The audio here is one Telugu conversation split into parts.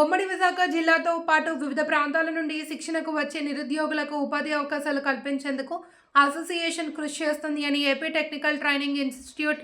ఉమ్మడి విశాఖ జిల్లాతో పాటు వివిధ ప్రాంతాల నుండి శిక్షణకు వచ్చే నిరుద్యోగులకు ఉపాధి అవకాశాలు కల్పించేందుకు అసోసియేషన్ కృషి చేస్తుంది అని AP technical training institute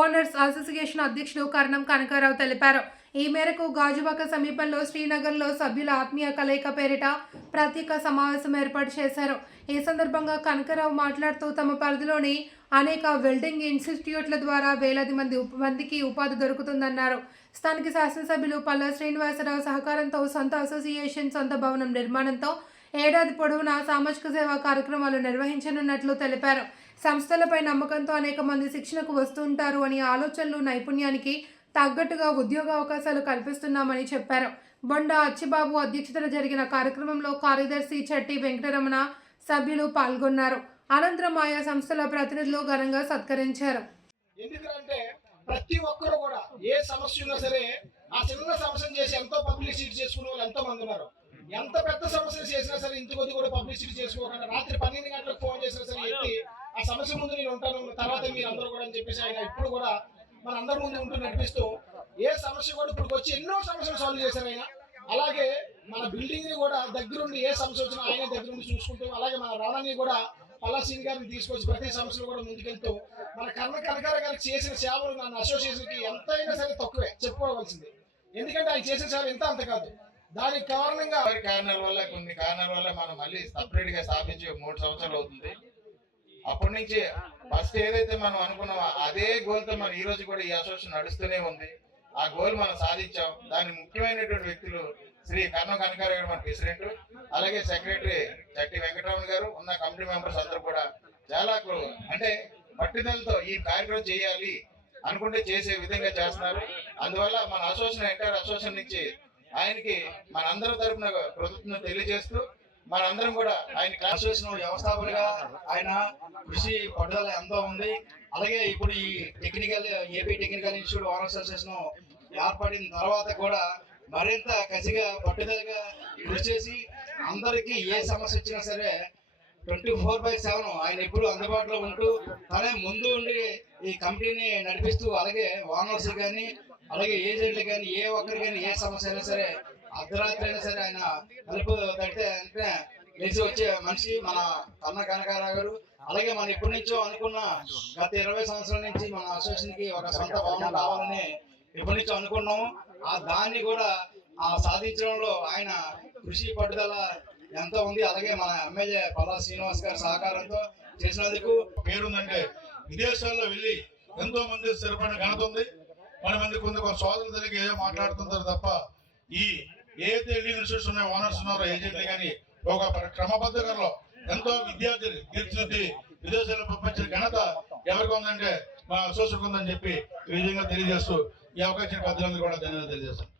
owners association అధ్యక్షుడు కరణం కనకారావు తెలిపారు. ఈ మేరకు గాజువాక సమీపంలో శ్రీనగర్లో సభ్యుల ఆత్మీయ కలయిక పేరిట ప్రత్యేక సమావేశం ఏర్పాటు చేశారు. ఈ సందర్భంగా కనకరావు మాట్లాడుతూ తమ పరిధిలోని అనేక వెల్డింగ్ ఇన్స్టిట్యూట్ల ద్వారా వేలాది మంది మందికి ఉపాధి దొరుకుతుందన్నారు. స్థానిక శాసనసభ్యులు పల్ల శ్రీనివాసరావు సహకారంతో సొంత అసోసియేషన్ సొంత భవనం నిర్మాణంతో ఏడాది పొడవునా సామాజిక సేవా కార్యక్రమాలు నిర్వహించనున్నట్లు తెలిపారు. సంస్థలపై నమ్మకంతో అనేక మంది శిక్షణకు వస్తుంటారు అని ఆలోచనలు నైపుణ్యానికి తగ్గట్టుగా ఉద్యోగ అవకాశాలు కల్పిస్తున్నామని చెప్పారు. బొండా అచ్చిబాబు అధ్యక్షతన జరిగిన కార్యక్రమంలో కార్యదర్శి చెట్టి వెంకటరమణ సభ్యులు పాల్గొన్నారు. అనంతరం ఆయా సంస్థల ప్రతినిధులు ఘనంగా సత్కరించారు. ఎందుకంటే ప్రతి ఒక్కరు కూడా ఏ సమస్య ఉన్నా సరే ఆ చిన్న సమస్యను చేసి ఎంతో పబ్లిసిటీ చేసుకునే వాళ్ళు ఎంతో మంది ఉన్నారు? ఎంత పెద్ద సమస్యలు చేసినా సరే ఇంత కొద్ది కూడా పబ్లిసిటీ చేసుకోకుండా రాత్రి పన్నెండు గంటలకు ఫోన్ చేసినా సరే ఎత్తి ఆ సమస్య ముందు నేను ఉంటాను తర్వాత మీరు అందరూ కూడా అని చెప్పేసి ఆయన ఇప్పుడు కూడా మన అందరి ముందు ఉంటూ నడిపిస్తూ ఏ సమస్య కూడా ఇప్పుడు వచ్చి ఎన్నో సమస్యలు సాల్వ్ చేశారు ఆయన. అలాగే మన బిల్డింగ్ని కూడా దగ్గరుండి ఏ సమస్య వచ్చినా ఆయన దగ్గరుండి చూసుకుంటూ అలాగే మన రాణాన్ని కూడా పల్లాసీని గారిని తీసుకొచ్చి ప్రతి సమస్యలు కూడా ముందుకెళ్తూ మన కర్ణ కనకార గారికి చేసిన సేవలు నన్ను అసోసియేషన్కి ఎంతైనా సరే తక్కువే చెప్పుకోవాల్సింది. ఎందుకంటే ఆయన చేసిన సేవ ఎంత అంత కాదు. దానికి కారణంగా కారణాల వల్ల కొన్ని కారణాల వల్ల మనం మళ్ళీ సపరేట్గా స్థాపించి మూడు సంవత్సరాలు అవుతుంది. అప్పటి నుంచి ఫస్ట్ ఏదైతే మనం అనుకున్నామో అదే గోల్తో మనం ఈ రోజు కూడా ఈ అసోసియేషన్ నడుస్తూనే ఉంది. ఆ గోల్ మనం సాధించాం. దాని ముఖ్యమైనటువంటి వ్యక్తులు శ్రీ కర్ణ కనకార గారు మన ప్రెసిడెంట్ అలాగే సెక్రటరీ చట్టి వెంకటరమణ గారు ఉన్న కమిటీ మెంబర్స్ అందరూ కూడా చాలా అంటే పట్టుదలతో ఈ కార్యక్రమం చేయాలి అనుకుంటే చేసే విధంగా చేస్తున్నారు. అందువల్ల మన అసోసియేషన్ ఎంటైర్ అసోసియేషన్ నుంచి ఆయనకి మన అందరి తరఫున కృతజ్ఞత తెలియజేస్తూ మనందరం కూడా ఆయన క్లాస్ అసోసియేషన్ ఆయన కృషి పట్టుదల ఎంతో ఉంది. అలాగే ఇప్పుడు ఈ technical AP technical institute owner association ఏర్పడిన తర్వాత కూడా మరింత కసిగా పట్టుదలగా కృషి చేసి అందరికీ ఏ సమస్య వచ్చినా సరే ట్వంటీ ఫోర్ బై సెవెన్ ఆయన ఎప్పుడు అందుబాటులో ఉంటూ తనే ముందు ఉండి ఈ కంపెనీని నడిపిస్తూ అలాగే ఓనర్స్ కానీ అలాగే ఏజెంట్లు కానీ ఏ ఒక్కరు కానీ ఏ సమస్య అయినా సరే అర్ధరాత్రి అయినా సరే ఆయన తలుపు తడితే వెంటనే లేచి వచ్చే మనిషి మన కన్న కనకారావు గారు. అలాగే మనం ఇప్పటి నుంచో అనుకున్న గత ఇరవై సంవత్సరాల నుంచి మన అసోసియేషన్కి ఒక సొంత భవనం రావాలని ఇప్పటి నుంచో అనుకున్నాము. ఆ దాన్ని కూడా ఆ సాధించడంలో ఆయన కృషి పట్టుదల ఎంతో ఉంది. అలాగే మన ఎమ్మెల్యే పల్లా శ్రీనివాస్ గారి సహకారంతో చేసినందుకు పేరుందంటే విదేశాల్లో వెళ్ళి ఎంతో మంది స్థిరపడిన ఘనత ఉంది. మన మంది కొంత సోదరులు తెలియక ఏదో మాట్లాడుతుంటారు తప్ప ఈ ఏదైతే లీగల్ ఇన్స్టిట్యూట్స్ ఉన్నాయో ఓనర్స్ ఉన్నారో ఏజెంట్లు కానీ ఒక క్రమబద్ధంలో ఎంతో విద్యార్థులు తీర్చిదిద్ది విదేశాల్లో పంపించిన ఘనత ఎవరికి ఉందంటే మా అసోసియేషన్ ఉందని చెప్పి ఈ విధంగా తెలియజేస్తూ ఈ అవకాశం పెద్దలందరూ కూడా ధన్యవాదాలు తెలియజేస్తాను.